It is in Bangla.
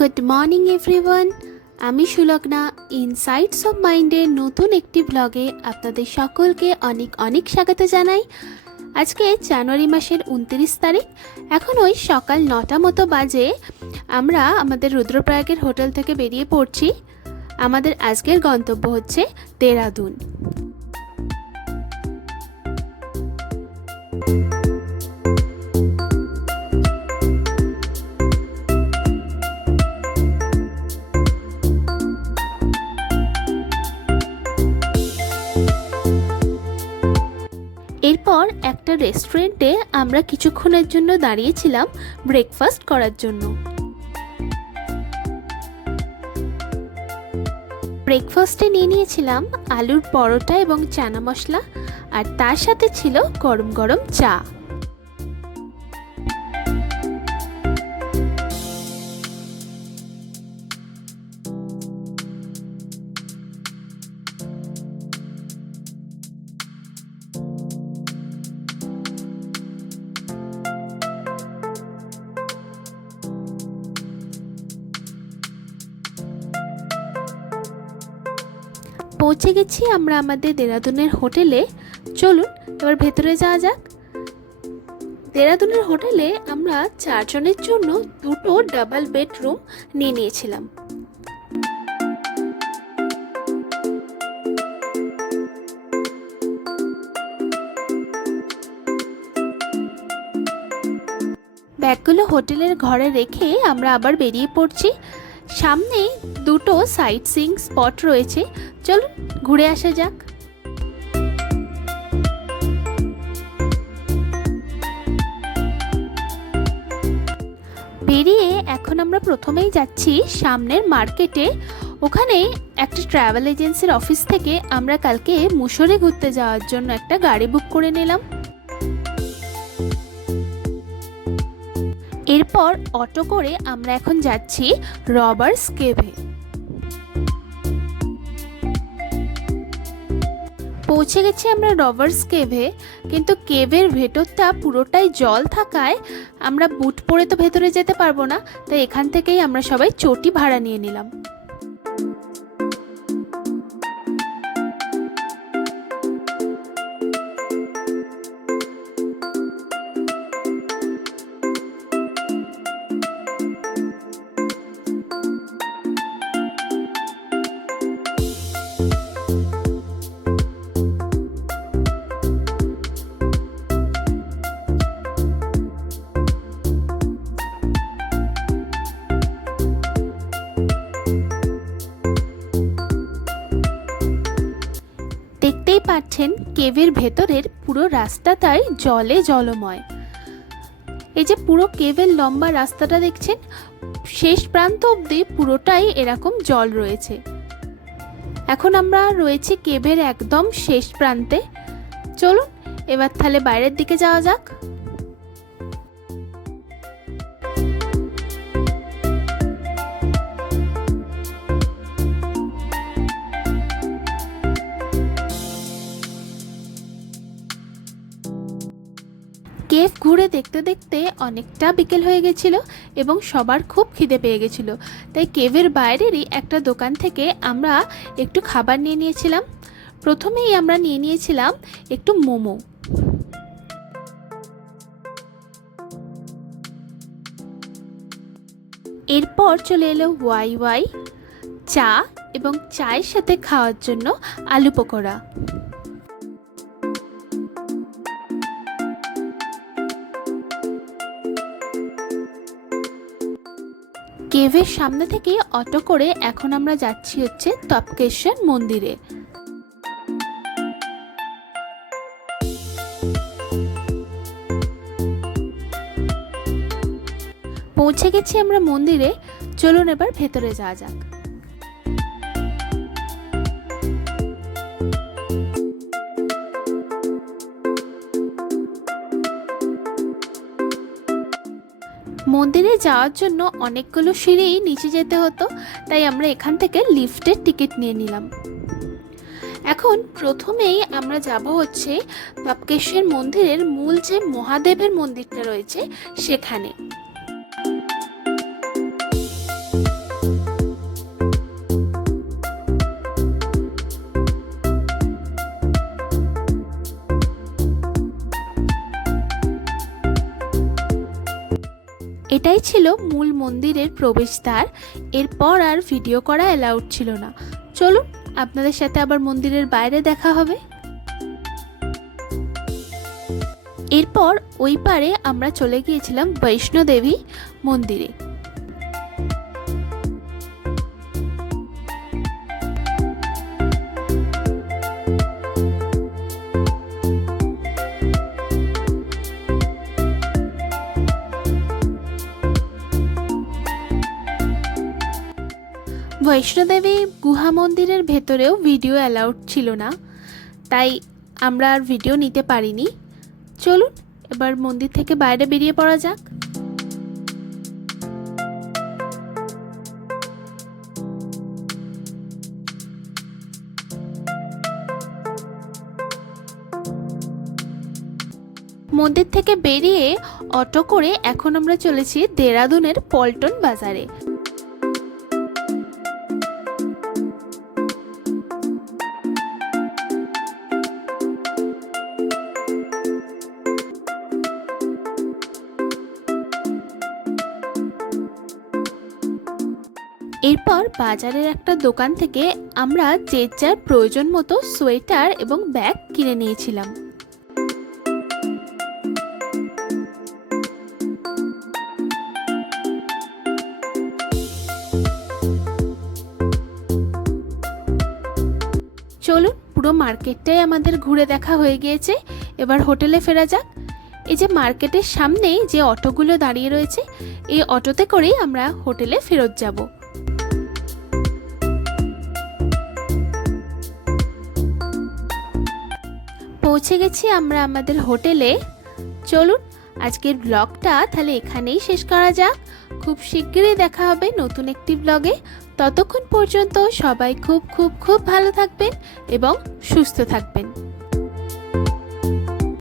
গুড মর্নিং এভরিওয়ান, আমি সুলগ্না। ইনসাইটস অফ মাইন্ডের নতুন একটি ব্লগে আপনাদের সকলকে অনেক অনেক স্বাগত জানাই। আজকে জানুয়ারি মাসের 29 তারিখ, এখন ওই সকাল 9টা মতো বাজে। আমরা আমাদের রুদ্রপ্রয়াগের হোটেল থেকে বেরিয়ে পড়ছি। আমাদের আজকের গন্তব্য হচ্ছে দেরাদুন। এরপর একটা রেস্টুরেন্টে আমরা কিছুক্ষণের জন্য দাঁড়িয়েছিলাম ব্রেকফাস্ট করার জন্য। ব্রেকফাস্টে নিয়েছিলাম আলুর পরোটা এবং চানা মশলা, আর তার সাথে ছিল গরম গরম চা। পৌঁছে গেছি আমরা আমাদের দেরাদুনের হোটেলে। চলুন এবার ভেতরে যাওয়া যাক। দেরাদুনের হোটেলে আমরা 4 জনের জন্য 2টো ডাবল বেডরুম নিয়েছিলাম। ব্যাগগুলো হোটেলের ঘরে রেখে আমরা আবার বেরিয়ে পড়ছি। সামনে 2টো সাইট সিইং স্পট রয়েছে, চলুন ঘুরে আসা যাক। বেরিয়ে এখন আমরা প্রথমেই যাচ্ছি সামনের মার্কেটে। ওখানে একটা ট্রাভেল এজেন্সির অফিস থেকে আমরা কালকে মুসোরে ঘুরতে যাওয়ার জন্য একটা গাড়ি বুক করে নিলাম। এরপর অটো করে আমরা এখন যাচ্ছি রবার্স কেভে। পৌঁছে গেছি আমরা রবার্স কেভে, কিন্তু কেভের ভেতরটা পুরোটাই জল থাকায় আমরা বুট পরে তো ভেতরে যেতে পারবো না, তাই এখান থেকেই আমরা সবাই চটি ভাড়া নিয়ে নিলাম। দেখতেই পাচ্ছেন কেভের ভেতরের পুরো রাস্তাটাই জলে জলময়। এই যে পুরো কেভের লম্বা রাস্তাটা দেখছেন, শেষ প্রান্ত অবধি পুরোটাই এরকম জল রয়েছে। এখন আমরা রয়েছি কেভের একদম শেষ প্রান্তে। চলুন এবার তাহলে বাইরের দিকে যাওয়া যাক। কেভ ঘুরে দেখতে দেখতে অনেকটা বিকেল হয়ে গেছিল এবং সবার খুব খিদে পেয়ে গেছিল, তাই কেভের বাইরেরই একটা দোকান থেকে আমরা একটু খাবার নিয়ে নিয়েছিলাম। প্রথমেই আমরা নিয়ে নিয়েছিলাম একটু মোমো। এরপর চলে এলো ওয়াই ওয়াই চা এবং চায়ের সাথে খাওয়ার জন্য আলু পকোড়া। কেভের সামনে থেকে অটো করে এখন আমরা যাচ্ছি হচ্ছে তপকেশ্বর মন্দিরে। পৌঁছে গেছি আমরা মন্দিরে, চলুন এবার ভেতরে যাওয়া যাক। মন্দিরে যাওয়ার জন্য অনেকগুলো সিঁড়ি নিচে যেতে হতো, তাই আমরা এখান থেকে লিফটের টিকিট নিয়ে নিলাম। এখন প্রথমেই আমরা যাব হচ্ছে তপকেশ্বর মন্দিরের মূল যে মহাদেবের মন্দিরটা রয়েছে সেখানে। এটাই ছিল মূল মন্দিরের প্রবেশদ্বার। এরপর আর ভিডিও করা অ্যালাউড ছিল না। চলুন আপনাদের সাথে আবার মন্দিরের বাইরে দেখা হবে। এরপর ওই পারে আমরা চলে গিয়েছিলাম বৈষ্ণোদেবী মন্দিরে। বৈষ্ণোদেবী গুহা মন্দিরের ভেতরেও ভিডিও অ্যালাউড ছিল না, তাই আমরা আর ভিডিও নিতে পারিনি। চলুন এবার মন্দির থেকে বাইরে বেরিয়ে পড়া যাক। মন্দির থেকে বেরিয়ে অটো করে এখন আমরা চলেছি দেরাদুনের পল্টন বাজারে। এরপর বাজারের একটা দোকান থেকে আমরা যে যার প্রয়োজন মতো সোয়েটার এবং ব্যাগ কিনে নিয়েছিলাম। চলুন পুরো মার্কেটটাই আমাদের ঘুরে দেখা হয়ে গিয়েছে, এবার হোটেলে ফেরা যাক। এই যে মার্কেটের সামনেই যে অটোগুলো দাঁড়িয়ে রয়েছে, এই অটোতে করেই আমরা হোটেলে ফেরত যাব। পৌঁছে গেছি আমরা আমাদের হোটেলে। চলুন আজকের ব্লগটা তাহলে এখানেই শেষ করা যাক। খুব শিগগিরই দেখা হবে নতুন একটি ব্লগে। ততক্ষণ পর্যন্ত সবাই খুব খুব খুব ভালো থাকবেন এবং সুস্থ থাকবেন।